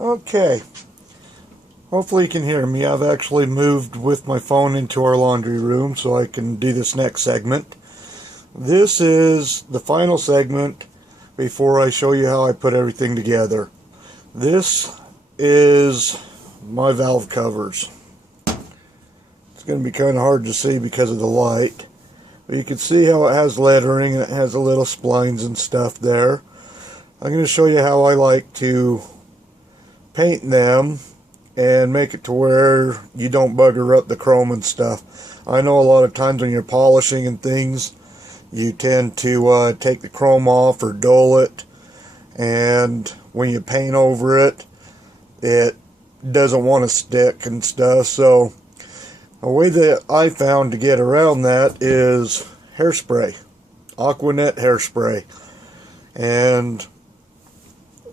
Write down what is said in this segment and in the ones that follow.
Okay, hopefully you can hear me. I've actually moved with my phone into our laundry room so I can do this next segment. This is the final segment before I show you how I put everything together. This is my valve covers. It's going to be kind of hard to see because of the light, but you can see how it has lettering and it has a little splines and stuff there. I'm going to show you how I like to paint them and make it to where you don't bugger up the chrome and stuff. I know a lot of times when you're polishing and things, you tend to take the chrome off or dull it, and when you paint over it, it doesn't want to stick and stuff. So a way that I found to get around that is hairspray, Aquanet hairspray, and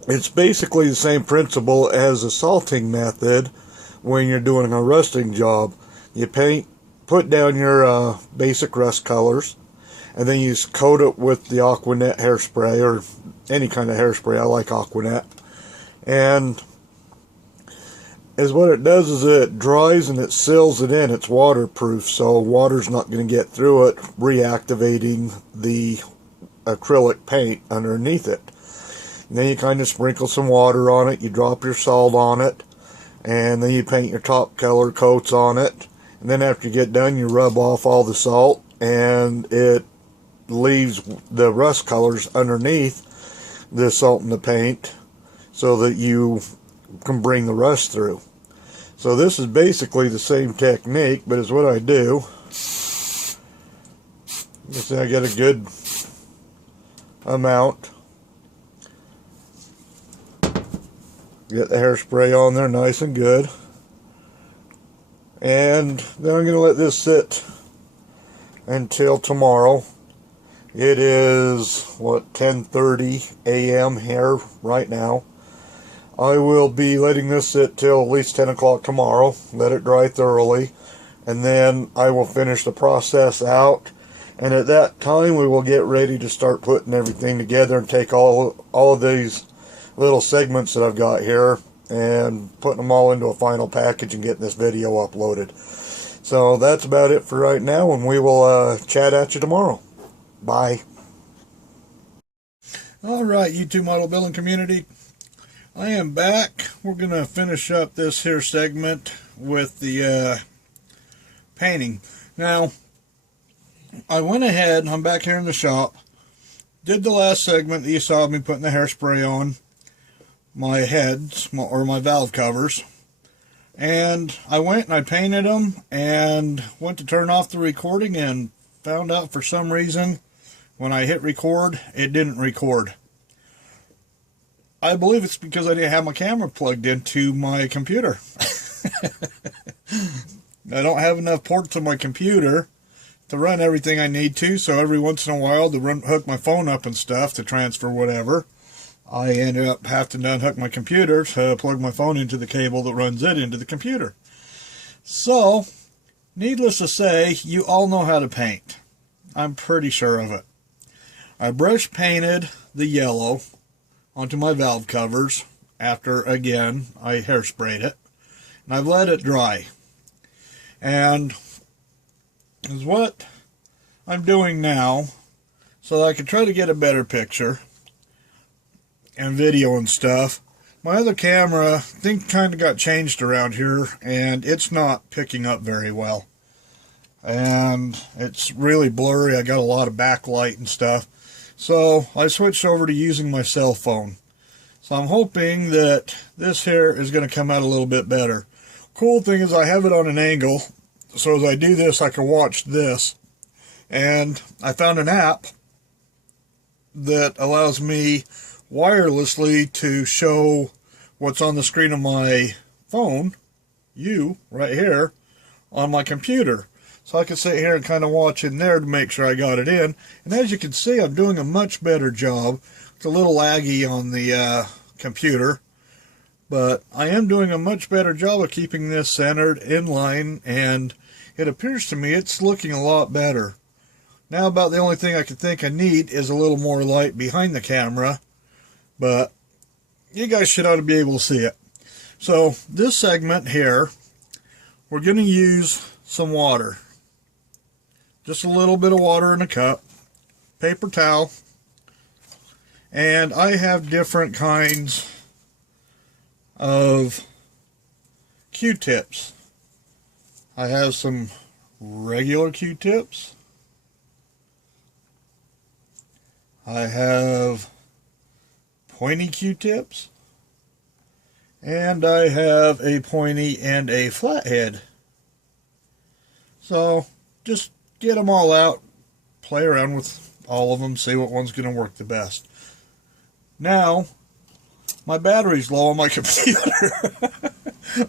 it's basically the same principle as a salting method when you're doing a rusting job. You put down your basic rust colors, and then you coat it with the Aquanet hairspray, or any kind of hairspray. I like Aquanet. And what it does is it dries and it seals it in. It's waterproof, so water's not going to get through it, reactivating the acrylic paint underneath it. And then you kind of sprinkle some water on it, you drop your salt on it, and then you paint your top color coats on it. And then after you get done, you rub off all the salt, and it leaves the rust colors underneath the salt and the paint so that you can bring the rust through. So this is basically the same technique, but it's what I do. You see I get a good amount. Get the hairspray on there nice and good. And then I'm going to let this sit until tomorrow. It is, 10:30 a.m. here right now. I will be letting this sit till at least 10 o'clock tomorrow. Let it dry thoroughly. And then I will finish the process out. And at that time we will get ready to start putting everything together and take all of these little segments that I've got here and putting them all into a final package and getting this video uploaded. So that's about it for right now, and we will chat at you tomorrow. Bye. Alright, YouTube model building community, I am back. We're going to finish up this here segment with the painting. Now, I went ahead, I'm back here in the shop, did the last segment that you saw me putting the hairspray on my heads, or my valve covers, and I went and I painted them and went to turn off the recording and found out for some reason when I hit record it didn't record. I believe it's because I didn't have my camera plugged into my computer. I don't have enough ports on my computer to run everything I need to, so every once in a while to hook my phone up and stuff to transfer whatever, I end up having to unhook my computer to plug my phone into the cable that runs it into the computer. So, needless to say, you all know how to paint. I'm pretty sure of it. I brush painted the yellow onto my valve covers after, again, I hairsprayed it. And I've let it dry. And is what I'm doing now so that I can try to get a better picture and video and stuff. My other camera, I think, kind of got changed around here, and it's not picking up very well. And it's really blurry. I got a lot of backlight and stuff. So I switched over to using my cell phone. So I'm hoping that this here is going to come out a little bit better. Cool thing is I have it on an angle, so as I do this I can watch this. And I found an app that allows me wirelessly to show what's on the screen of my phone, right here, on my computer. So I can sit here and kind of watch in there to make sure I got it in. And as you can see, I'm doing a much better job. It's a little laggy on the computer, but I am doing a much better job of keeping this centered in line, and it appears to me it's looking a lot better. Now about the only thing I can think I need is a little more light behind the camera, but you guys should ought to be able to see it. So this segment here, we're going to use some water. Just a little bit of water in a cup, paper towel, and I have different kinds of Q-tips. I have some regular Q-tips. I have pointy Q-tips. And I have a pointy and a flathead. So just get them all out, play around with all of them, see what one's going to work the best. Now, my battery's low on my computer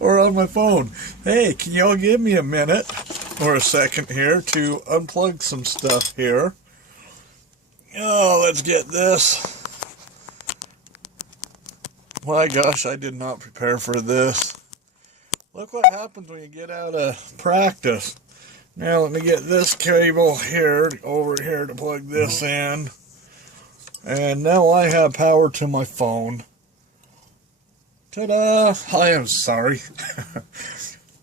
or on my phone. Hey, can y'all give me a minute or a second here to unplug some stuff here? Oh, let's get this. My gosh, I did not prepare for this. Look what happens when you get out of practice. Now let me get this cable here, over here to plug this in. And now I have power to my phone. Ta-da! I am sorry.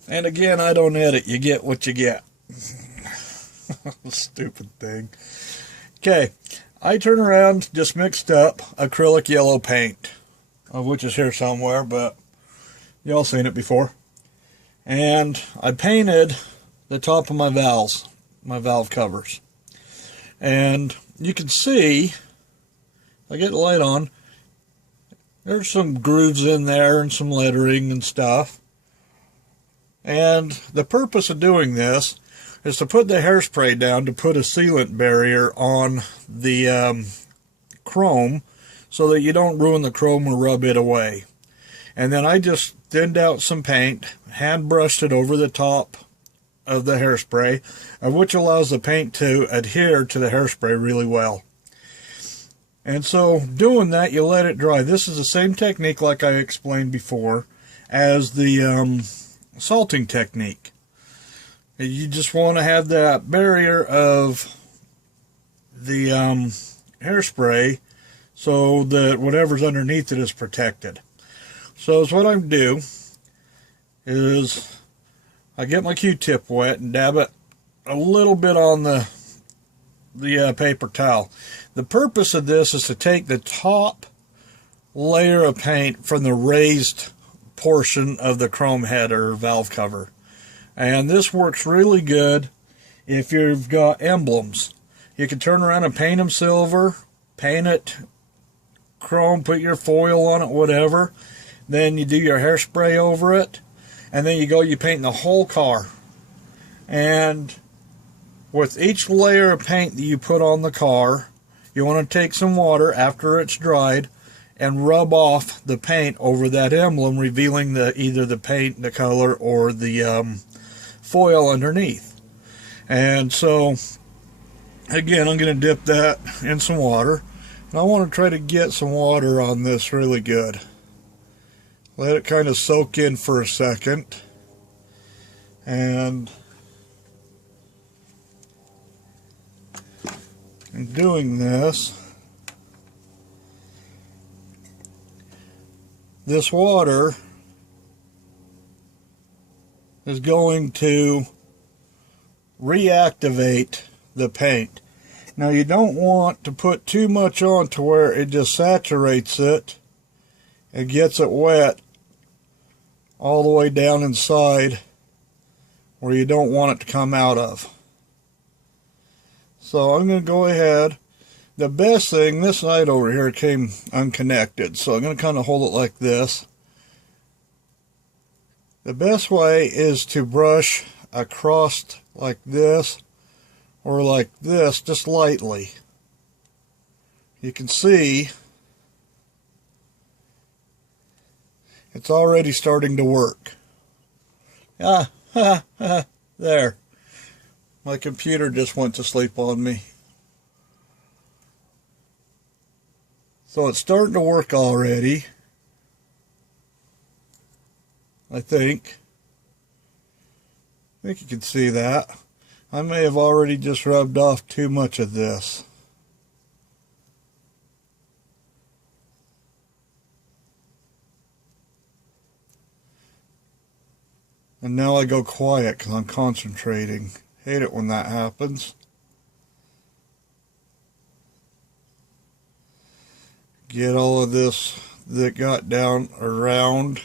And again, I don't edit. You get what you get. Stupid thing. Okay, I turn around, just mixed up acrylic yellow paint, of which is here somewhere, but y'all seen it before. And I painted the top of my valves, my valve covers. And you can see, if I get the light on, there's some grooves in there and some lettering and stuff. And the purpose of doing this is to put the hairspray down to put a sealant barrier on the chrome, so that you don't ruin the chrome or rub it away. And then I just thinned out some paint, hand brushed it over the top of the hairspray, which allows the paint to adhere to the hairspray really well. And so doing that, you let it dry. This is the same technique, like I explained before, as the salting technique. You just want to have that barrier of the hairspray so that whatever's underneath it is protected. So what I do is I get my Q-tip wet and dab it a little bit on the paper towel. The purpose of this is to take the top layer of paint from the raised portion of the chrome head or valve cover. And this works really good if you've got emblems. You can turn around and paint them silver, paint it chrome, put your foil on it, whatever. Then you do your hairspray over it, and then you paint the whole car. And with each layer of paint that you put on the car, you want to take some water after it's dried and rub off the paint over that emblem, revealing either the paint, the color, or the foil underneath. And so, again, I'm going to dip that in some water. And I want to try to get some water on this really good. Let it kind of soak in for a second. And in doing this water is going to reactivate the paint. Now you don't want to put too much on to where it just saturates it and gets it wet all the way down inside where you don't want it to come out of. So I'm going to go ahead. The best thing, this side over here came unconnected, so I'm going to kind of hold it like this. The best way is to brush across like this or like this, just lightly. You can see it's already starting to work. There. My computer just went to sleep on me. So it's starting to work already, I think. I think you can see that. I may have already just rubbed off too much of this. And now I go quiet because I'm concentrating. Hate it when that happens. Get all of this that got down around.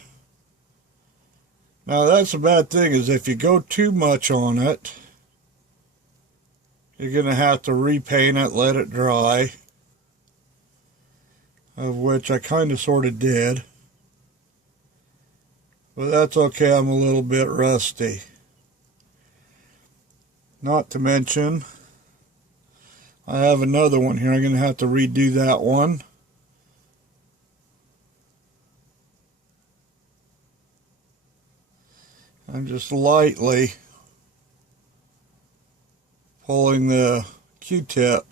Now that's a bad thing, is if you go too much on it, you're going to have to repaint it, let it dry. Of which I kind of sort of did. But that's okay, I'm a little bit rusty. Not to mention, I have another one here. I'm going to have to redo that one. I'm just lightly pulling the Q-tip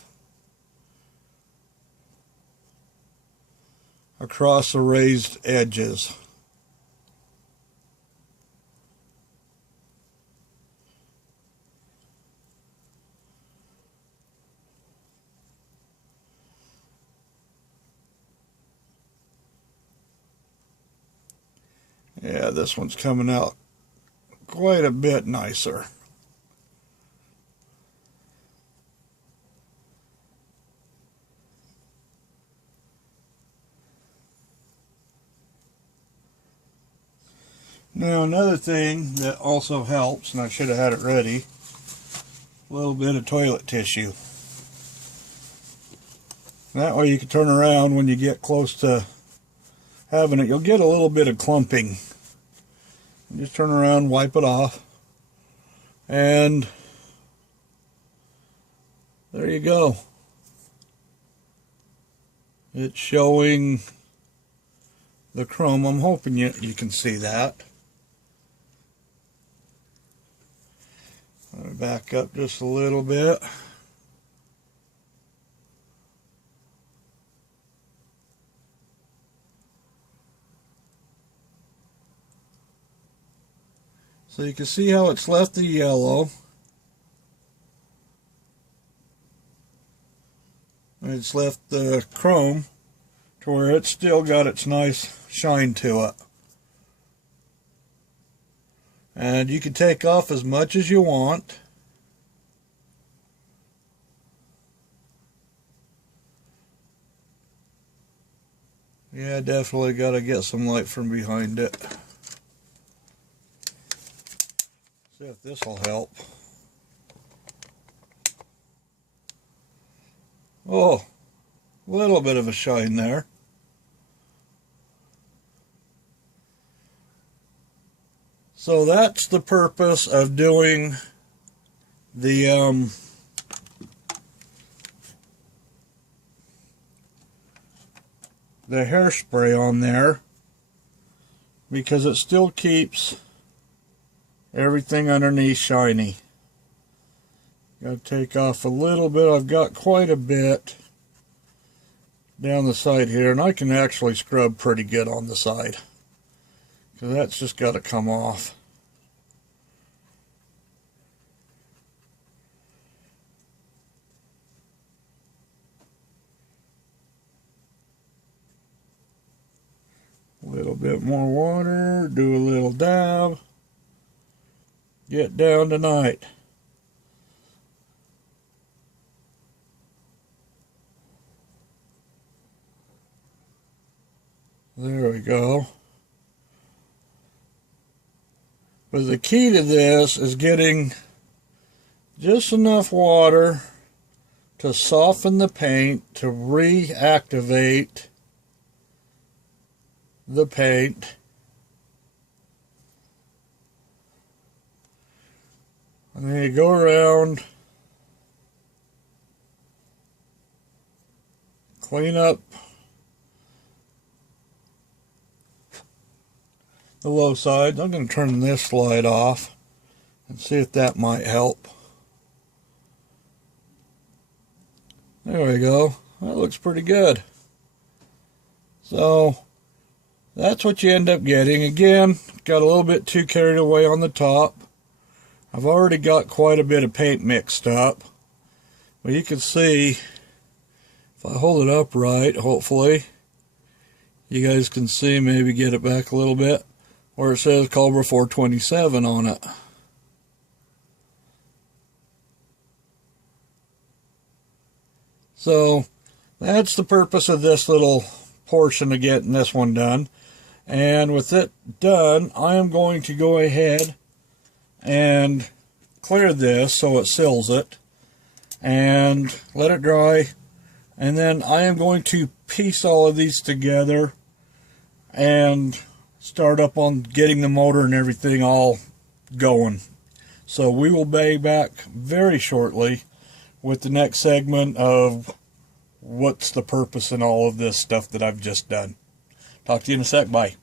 across the raised edges. Yeah, this one's coming out quite a bit nicer. Now another thing that also helps, and I should have had it ready, a little bit of toilet tissue. That way you can turn around when you get close to having it. You'll get a little bit of clumping. Just turn around, wipe it off, and there you go. It's showing the chrome. I'm hoping you can see that. Let me back up just a little bit. So you can see how it's left the yellow. And it's left the chrome to where it's still got its nice shine to it. And you can take off as much as you want. Yeah, definitely got to get some light from behind it. See if this will help. Oh, a little bit of a shine there. So that's the purpose of doing the hairspray on there, because it still keeps everything underneath shiny. Got to take off a little bit. I've got quite a bit down the side here, and I can actually scrub pretty good on the side, because that's just got to come off. A little bit more water, do a little dab, get down tonight. There we go. But the key to this is getting just enough water to soften the paint, to reactivate the paint. And then you go around, clean up the low side. I'm going to turn this slide off and see if that might help. There we go. That looks pretty good. So that's what you end up getting. Again, got a little bit too carried away on the top. I've already got quite a bit of paint mixed up. But you can see, if I hold it upright, hopefully, you guys can see, maybe get it back a little bit, where it says Cobra 427 on it. So that's the purpose of this little portion of getting this one done. And with it done, I am going to go ahead and clear this so it seals it and let it dry. And then I am going to piece all of these together and start up on getting the motor and everything all going. So we will be back very shortly with the next segment of what's the purpose in all of this stuff that I've just done. Talk to you in a sec. Bye.